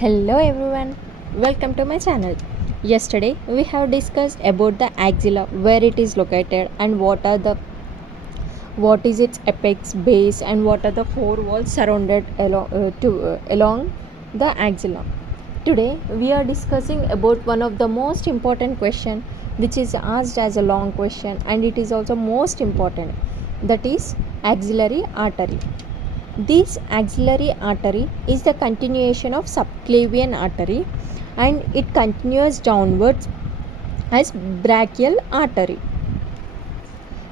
Hello everyone, welcome to my channel. Yesterday we have discussed about the axilla, where it is located and what is its apex, base and what are the four walls surrounded along the axilla. Today we are discussing about one of the most important question which is asked as a long question, and it is also most important, that is axillary artery. This axillary artery is the continuation of subclavian artery, and it continues downwards as brachial artery.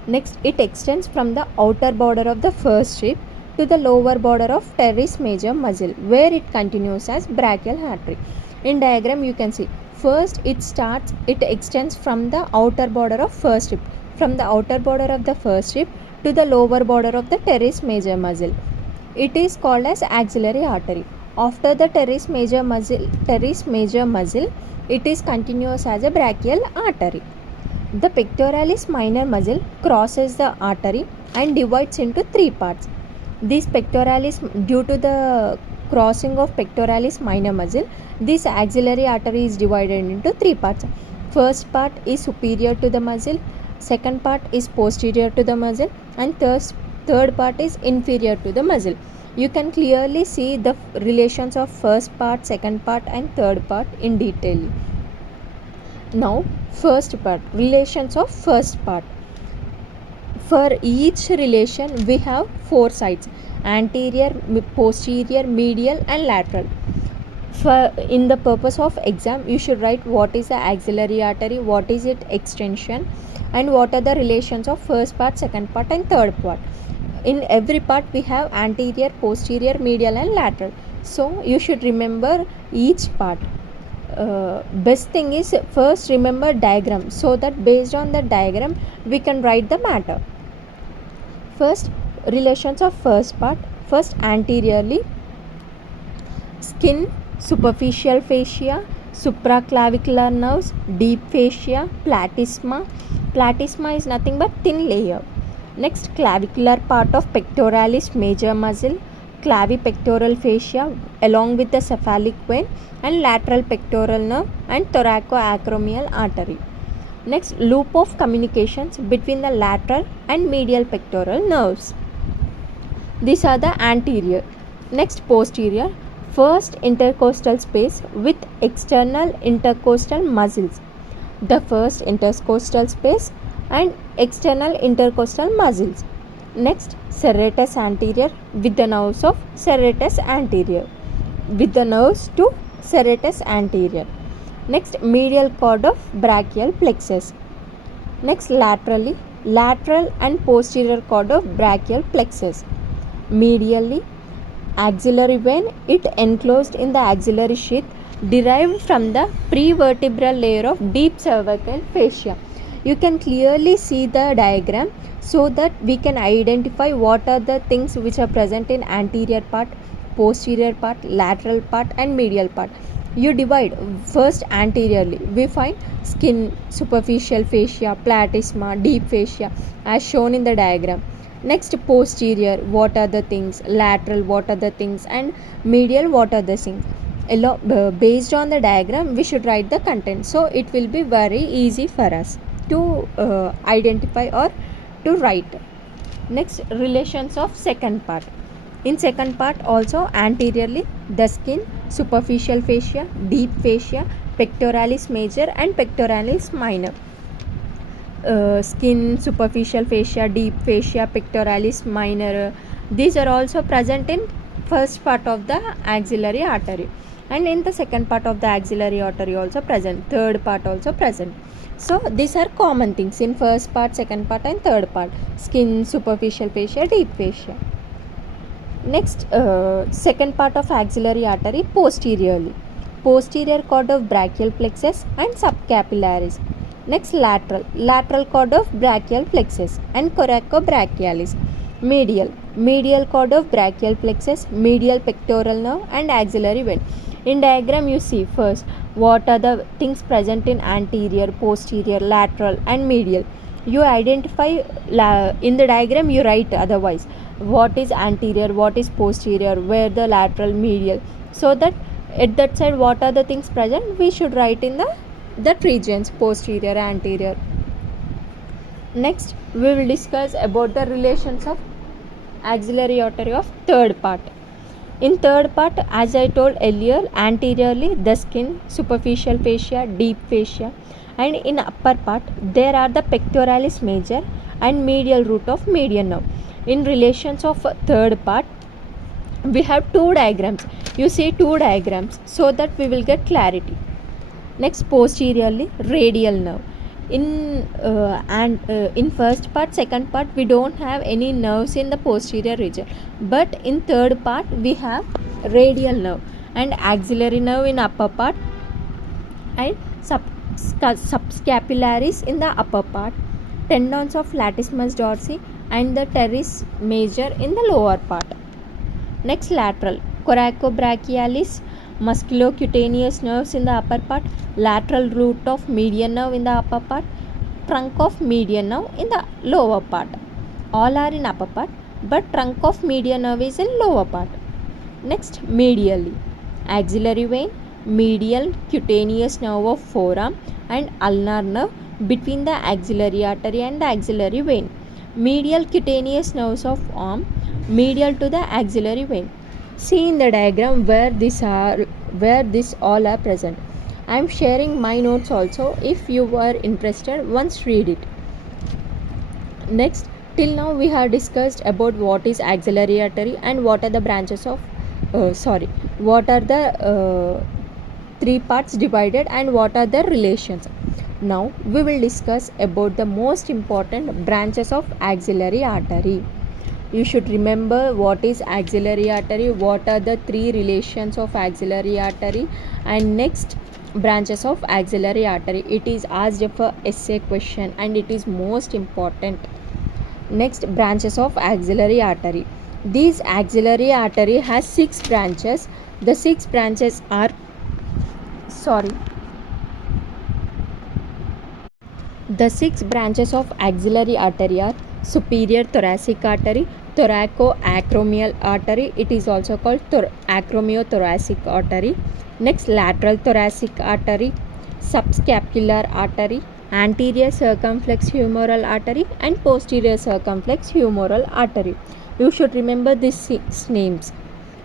Next, it extends from the outer border of the first rib to the lower border of teres major muscle, where it continues as brachial artery. In diagram you can see, first it extends from the outer border of first rib, from the outer border of the first rib to the lower border of the teres major muscle. It is called as axillary artery. After the teres major muscle, it is continuous as a brachial artery. The pectoralis minor muscle crosses the artery and divides into three parts. This pectoralis, due to the crossing of pectoralis minor muscle, this axillary artery is divided into three parts. First part is superior to the muscle, second part is posterior to the muscle, and third part is inferior to the muscle. You can clearly see the relations of first part, second part and third part in detail. Now first part, relations of first part. For each relation we have four sides: anterior, posterior, medial and lateral. In the purpose of exam, you should write what is the axillary artery, what is its extension, and what are the relations of first part, second part and third part. In every part we have anterior, posterior, medial and lateral. So you should remember each part. Best thing is first remember diagram, so that based on the diagram we can write the matter. First, relations of first part. First, anteriorly, skin, superficial fascia, supraclavicular nerves, deep fascia, platysma. Platysma is nothing but thin layer. Next, clavicular part of pectoralis major muscle, clavipectoral fascia along with the cephalic vein and lateral pectoral nerve and thoracoacromial artery. Next, loop of communications between the lateral and medial pectoral nerves. These are the anterior. Next, posterior. First intercostal space with external intercostal muscles. The first intercostal space and external intercostal muscles. Next, serratus anterior with the nerves of serratus anterior, with the nerves to serratus anterior. Next, medial cord of brachial plexus. Next, laterally, lateral and posterior cord of brachial plexus. Medially, axillary vein, it enclosed in the axillary sheath, derived from the prevertebral layer of deep cervical fascia. You can clearly see the diagram, so that we can identify what are the things which are present in anterior part, posterior part, lateral part and medial part. You divide. First, anteriorly we find skin, superficial fascia, platysma, deep fascia as shown in the diagram. Next, posterior, what are the things, lateral, what are the things, and medial, what are the things. Based on the diagram we should write the content, so it will be very easy for us to identify or to write. Next, relations of second part. In second part also, anteriorly the skin, superficial fascia, deep fascia, pectoralis major and pectoralis minor. Skin, superficial fascia, deep fascia, pectoralis minor, these are also present in first part of the axillary artery, and in the second part of the axillary artery also present, third part also present. So these are common things in first part, second part and third part: skin, superficial fascia, deep fascia. Next, second part of axillary artery, posteriorly, posterior cord of brachial plexus and subcapillaris. Next, lateral, lateral cord of brachial plexus and coracobrachialis. Medial, medial cord of brachial plexus, medial pectoral nerve and axillary vein. In diagram you see, first what are the things present in anterior, posterior, lateral and medial. You identify in the diagram, you write otherwise what is anterior, what is posterior, where the lateral, medial, so that at that side what are the things present, we should write in the that regions, posterior, anterior. Next we will discuss about the relations of axillary artery of third part. In third part, as I told earlier, anteriorly the skin, superficial fascia, deep fascia, and in upper part there are the pectoralis major and medial root of median nerve. In relations of third part, we have two diagrams. You see two diagrams so that we will get clarity. Next, posteriorly radial nerve. In first part, second part, we don't have any nerves in the posterior region, but in third part we have radial nerve and axillary nerve in upper part and subscapularis in the upper part, tendons of latissimus dorsi and the teres major in the lower part. Next, lateral coracobrachialis, musculocutaneous nerves in the upper part, lateral root of median nerve in the upper part, trunk of median nerve in the lower part. All are in upper part, but trunk of median nerve is in lower part. Next, medially, axillary vein, medial cutaneous nerve of forearm and ulnar nerve between the axillary artery and the axillary vein. Medial cutaneous nerves of arm medial to the axillary vein. See in the diagram where this all are present. I am sharing my notes also. If you are interested, once read it. Next, till now we have discussed about what is axillary artery and what are the branches of what are the three parts divided and what are the relations. Now we will discuss about the most important branches of axillary artery. You should remember what is axillary artery, what are the three relations of axillary artery, and next branches of axillary artery. It is asked for essay question and it is most important. Next, branches of axillary artery. This axillary artery has 6 branches. The 6 branches are The 6 branches of axillary artery are superior thoracic artery, thoracoacromial artery, it is also called acromiothoracic artery. Next, lateral thoracic artery, subscapular artery, anterior circumflex humeral artery and posterior circumflex humeral artery. You should remember these 6 names.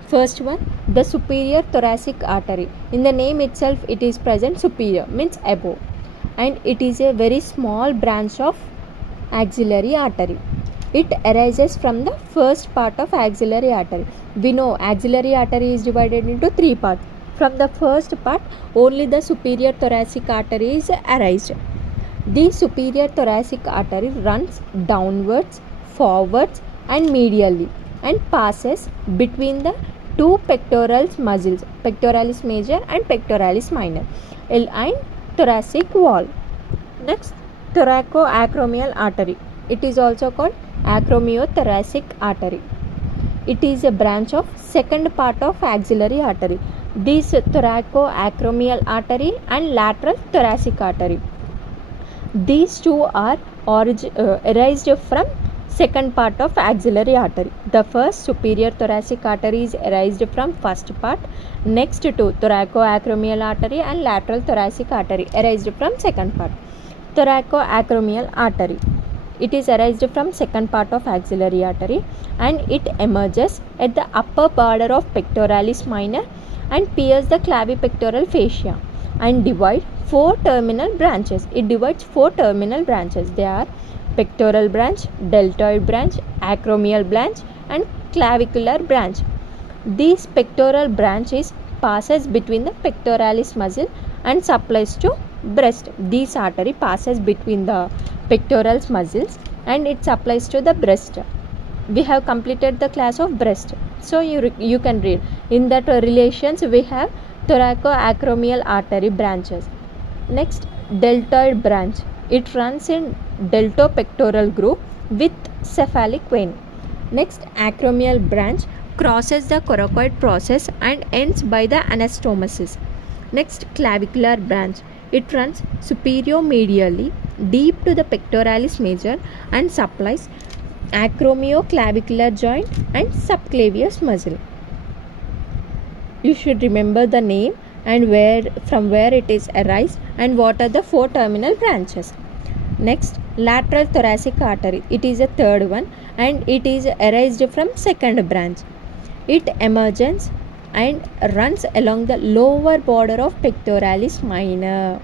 First one, the superior thoracic artery. In the name itself it is present, superior means above, and it is a very small branch of axillary artery. It arises from the first part of axillary artery. We know axillary artery is divided into 3 parts. From the first part, only the superior thoracic artery is arised. The superior thoracic artery runs downwards, forwards and medially and passes between the two pectoral muscles, pectoralis major and pectoralis minor, and thoracic wall. Next, thoracoacromial artery. It is also called acromiothoracic artery. It is a branch of second part of axillary artery. This thoracoacromial artery and lateral thoracic artery. These two are arised from second part of axillary artery. The first, superior thoracic artery, is arised from first part. Next two, thoracoacromial artery and lateral thoracic artery, arised from second part. Thoracoacromial artery, it is arised from second part of axillary artery and it emerges at the upper border of pectoralis minor and pierces the clavipectoral fascia and divide 4 terminal branches. It divides 4 terminal branches. They are pectoral branch, deltoid branch, acromial branch and clavicular branch. This pectoral branch passes between the pectoralis muscle and supplies to breast. This artery passes between the pectoral muscles and it supplies to the breast. We have completed the class of breast, so you can read. In that relations we have thoracoacromial artery branches. Next, deltoid branch. It runs in deltopectoral groove with cephalic vein. Next, acromial branch crosses the coracoid process and ends by the anastomosis. Next, clavicular branch. It runs superior-medially deep to the pectoralis major and supplies acromioclavicular joint and subclavius muscle. you should remember the name and from where it is arised and what are the 4 terminal branches. Next, lateral thoracic artery. It is a third one and it is arised from second branch. It emerges and runs along the lower border of pectoralis minor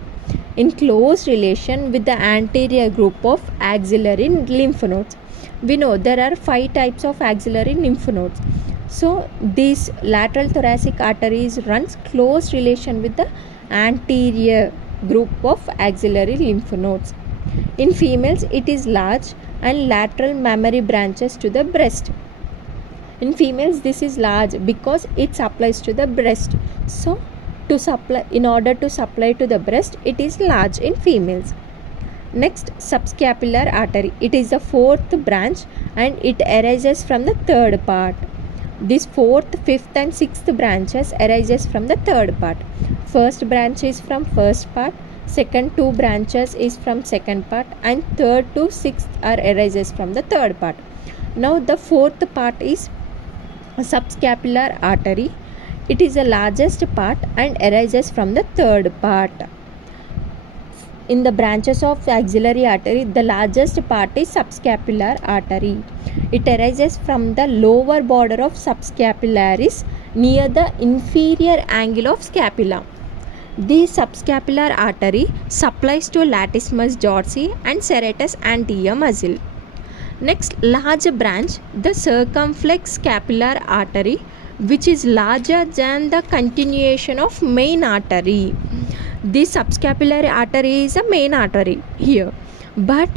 in close relation with the anterior group of axillary lymph nodes. We know there are 5 types of axillary lymph nodes. So this lateral thoracic arteries runs close relation with the anterior group of axillary lymph nodes. In females, it is large and lateral mammary branches to the breast. In females, this is large because it supplies to the breast. So in order to supply to the breast, it is large in females. Next, subscapular artery. It is the 4th branch and it arises from the 3rd part. This 4th, 5th and 6th branches arises from the 3rd part. First branch is from 1st part, second 2 branches is from 2nd part, and 3rd to 6th are arises from the 3rd part. Now the 4th part is subscapular artery. It is the largest part and arises from the 3rd part. In the branches of axillary artery, the largest part is subscapular artery. It arises from the lower border of subscapularis near the inferior angle of scapula. The subscapular artery supplies to latissimus dorsi and serratus anterior muscle. Next, large branch, the circumflex scapular artery, which is larger than the continuation of main artery. This subscapular artery is a main artery here, but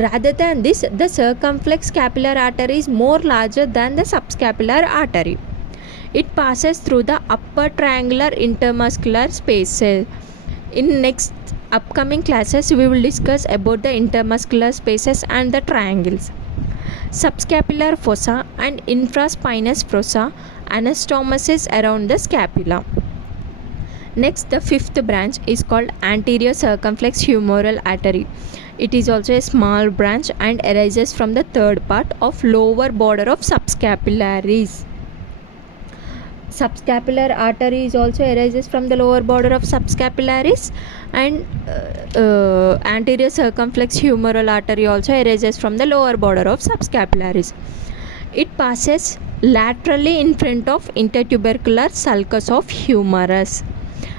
rather than this, the circumflex scapular artery is more larger than the subscapular artery. It passes through the upper triangular intermuscular spaces. In next upcoming classes, we will discuss about the intermuscular spaces and the triangles. Subscapular fossa and infraspinous fossa, anastomosis around the scapula. Next, the 5th branch is called anterior circumflex humeral artery. It is also a small branch and arises from the 3rd part of lower border of subscapularis. Subscapular artery is also arises from the lower border of subscapularis, and anterior circumflex humeral artery also arises from the lower border of subscapularis. It passes laterally in front of intertubercular sulcus of humerus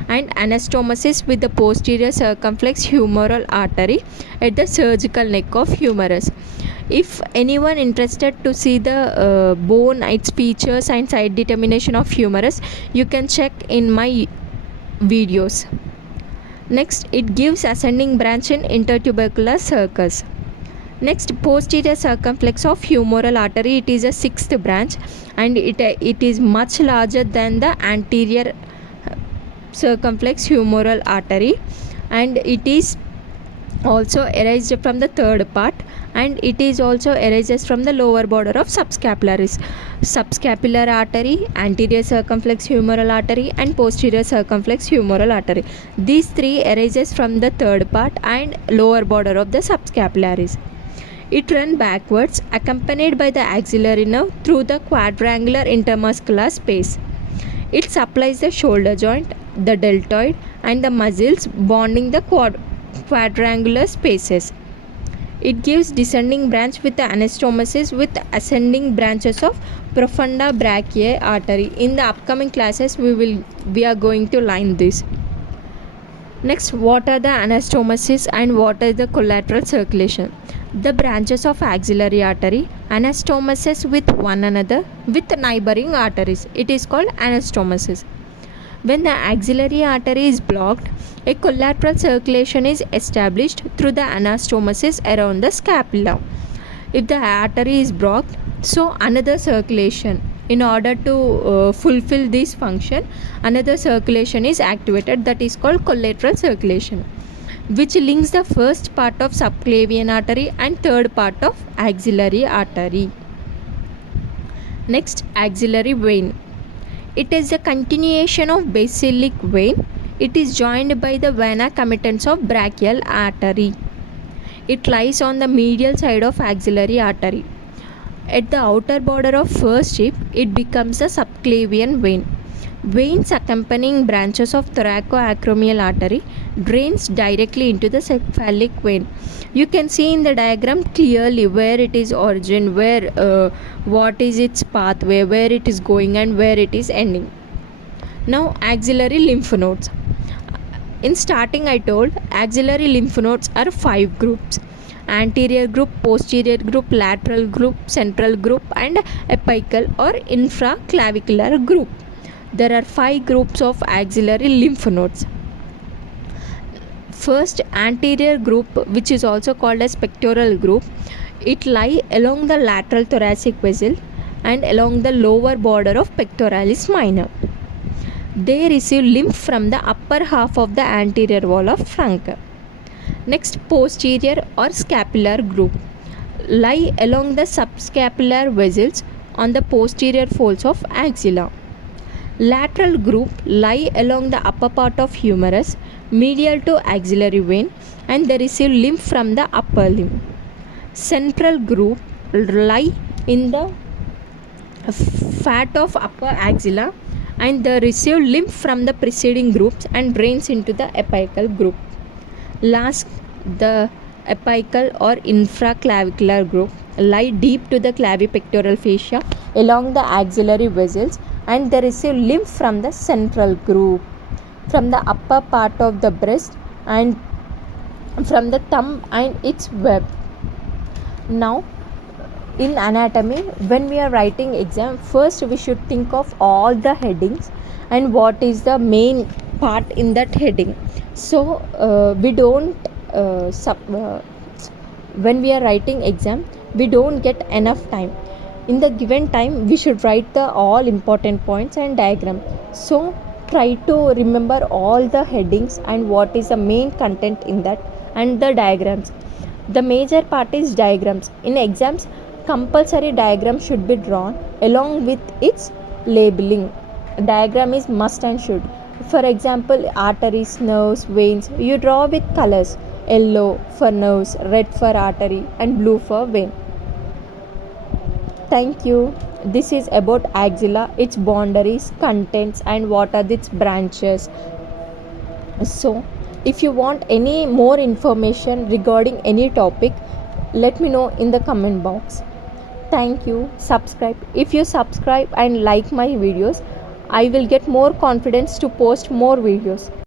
and anastomosis with the posterior circumflex humeral artery at the surgical neck of humerus. If anyone interested to see the bone, its features and site determination of humerus, you can check in my videos. Next, it gives ascending branch in intertubercular sulcus. Next, posterior circumflex of humeral artery. It is a 6th branch and it is much larger than the anterior circumflex humeral artery, and it is also arises from the 3rd part, and it is also arises from the lower border of subscapularis. Subscapular artery, anterior circumflex humeral artery and posterior circumflex humeral artery. These 3 arises from the 3rd part and lower border of the subscapularis. It runs backwards accompanied by the axillary nerve through the quadrangular intermuscular space. It supplies the shoulder joint, the deltoid and the muscles bonding the quadrangular spaces. It gives descending branch with the anastomosis with ascending branches of profunda brachiae artery. In the upcoming classes, we are going to line this. Next, what are the anastomosis and what is the collateral circulation? The branches of axillary artery anastomosis with one another with neighboring arteries. It is called anastomosis. When the axillary artery is blocked, a collateral circulation is established through the anastomosis around the scapula. If the artery is blocked, so another circulation, in order to fulfill this function, another circulation is activated, that is called collateral circulation, which links the first part of subclavian artery and 3rd part of axillary artery. Next, axillary vein. It is a continuation of basilic vein. It is joined by the vena commitans of brachial artery. It lies on the medial side of axillary artery. At the outer border of first rib, it becomes a subclavian vein. Veins accompanying branches of thoracoacromial artery drains directly into the cephalic vein. You can see in the diagram clearly where it is origin, where what is its pathway, where it is going and where it is ending. Now axillary lymph nodes. In starting I told axillary lymph nodes are 5 groups: anterior group, posterior group, lateral group, central group and apical or infraclavicular group. There are 5 groups of axillary lymph nodes. First, anterior group, which is also called as pectoral group, it lie along the lateral thoracic vessel and along the lower border of pectoralis minor. They receive lymph from the upper half of the anterior wall of trunk. Next, posterior or scapular group lie along the subscapular vessels on the posterior folds of axilla. Lateral group lie along the upper part of humerus medial to axillary vein and they receive lymph from the upper limb. Central group lie in the fat of upper axilla and they receive lymph from the preceding groups and drains into the apical group. Last, the apical or infraclavicular group lie deep to the clavipectoral fascia along the axillary vessels and they receive lymph from the central group, from the upper part of the breast and from the thumb and its web. Now, in anatomy, when we are writing exam, first we should think of all the headings and what is the main part in that heading. So we don't when we are writing exam, we don't get enough time. In the given time, we should write the all important points and diagram. So try to remember all the headings and what is the main content in that and the diagrams. The major part is diagrams. In exams, compulsory diagram should be drawn along with its labeling. Diagram is must and should. For example, arteries, nerves, veins, you draw with colors: yellow for nerves, red for artery and blue for vein. Thank you. This is about axilla, its boundaries, contents and what are its branches. So if you want any more information regarding any topic, let me know in the comment box. Thank you. Subscribe. If you subscribe and like my videos, I will get more confidence to post more videos.